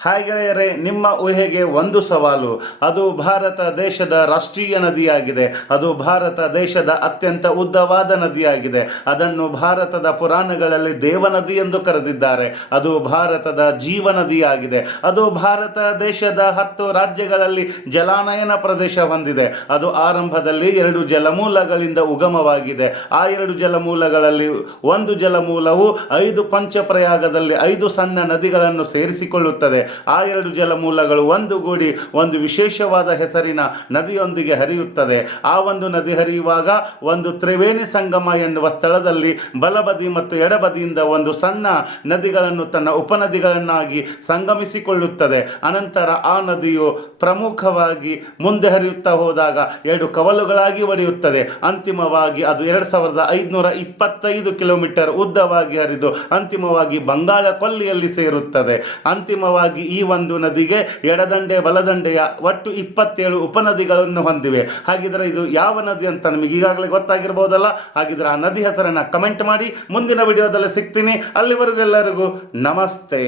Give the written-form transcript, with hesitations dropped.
Hi ಗೆಳೆಯರೇ, ನಿಮ್ಮ ಊಹೆಗೆ ಒಂದು ಸವಾಲು. ಅದು ಭಾರತ ದೇಶದ ರಾಷ್ಟ್ರೀಯ ನದಿಯಾಗಿದೆ. ಅದು ಭಾರತ ದೇಶದ ಅತ್ಯಂತ ಉದ್ದವಾದ ನದಿಯಾಗಿದೆ. ಅದನ್ನು ಭಾರತದ ಪುರಾಣಗಳಲ್ಲಿ ದೇವನದಿ ಎಂದು ಕರೆದಿದ್ದಾರೆ. ಅದು ಭಾರತದ ಜೀವ ನದಿಯಾಗಿದೆ. ಅದು ಭಾರತ ದೇಶದ 10 ರಾಜ್ಯಗಳಲ್ಲಿ ಜಲಾನಯನ ಪ್ರದೇಶ ಹೊಂದಿದೆ. ಅದು ಆರಂಭದಲ್ಲಿ 2 ಜಲಮೂಲಗಳಿಂದ ಉಗಮವಾಗಿದೆ. ಆ 2 ಜಲಮೂಲಗಳಲ್ಲಿ ಒಂದು ಜಲಮೂಲವು 5 ಪಂಚಪ್ರಯಾಗದಲ್ಲಿ 5 ಸಣ್ಣ ನದಿಗಳನ್ನು ಸೇರಿಸಿಕೊಳ್ಳುತ್ತದೆ. ಆ 2 ಜಲಮೂಲಗಳು ಒಂದುಗೂಡಿ ಒಂದು ವಿಶೇಷವಾದ ಹೆಸರಿನ ನದಿಯೊಂದಿಗೆ ಹರಿಯುತ್ತದೆ. ಆ ಒಂದು ನದಿ ಹರಿಯುವಾಗ ಒಂದು ತ್ರಿವೇಣಿ ಸಂಗಮ ಎನ್ನುವ ಸ್ಥಳದಲ್ಲಿ ಬಲಬದಿ ಮತ್ತು ಎಡಬದಿಯಿಂದ ಒಂದು ಸಣ್ಣ ನದಿಗಳನ್ನು ತನ್ನ ಉಪನದಿಗಳನ್ನಾಗಿ ಸಂಗಮಿಸಿಕೊಳ್ಳುತ್ತದೆ. ಅನಂತರ ಆ ನದಿಯು ಪ್ರಮುಖವಾಗಿ ಮುಂದೆ ಹರಿಯುತ್ತಾ ಹೋದಾಗ 2 ಕವಲುಗಳಾಗಿ ಒಡೆಯುತ್ತದೆ. ಅಂತಿಮವಾಗಿ ಅದು 2525 ಕಿಲೋಮೀಟರ್ ಉದ್ದವಾಗಿ ಹರಿದು ಅಂತಿಮವಾಗಿ ಬಂಗಾಳ ಕೊಲ್ಲಿಯಲ್ಲಿ ಸೇರುತ್ತದೆ. ಅಂತಿಮವಾಗಿ ಈ ಒಂದು ನದಿಗೆ ಎಡದಂಡೆ ಬಲದಂಡೆಯ ಒಟ್ಟು 27 ಉಪನದಿಗಳನ್ನು ಹೊಂದಿವೆ. ಹಾಗಿದ್ರೆ ಇದು ಯಾವ ನದಿ ಅಂತ ನಿಮಗೆ ಈಗಾಗಲೇ ಗೊತ್ತಾಗಿರ್ಬೋದಲ್ಲ. ಹಾಗಿದ್ರೆ ಆ ನದಿ ಹೆಸರನ್ನು ಕಮೆಂಟ್ ಮಾಡಿ. ಮುಂದಿನ ವಿಡಿಯೋದಲ್ಲಿ ಸಿಗ್ತೀನಿ. ಅಲ್ಲಿವರೆಗೂ ಎಲ್ಲರಿಗೂ ನಮಸ್ತೆ.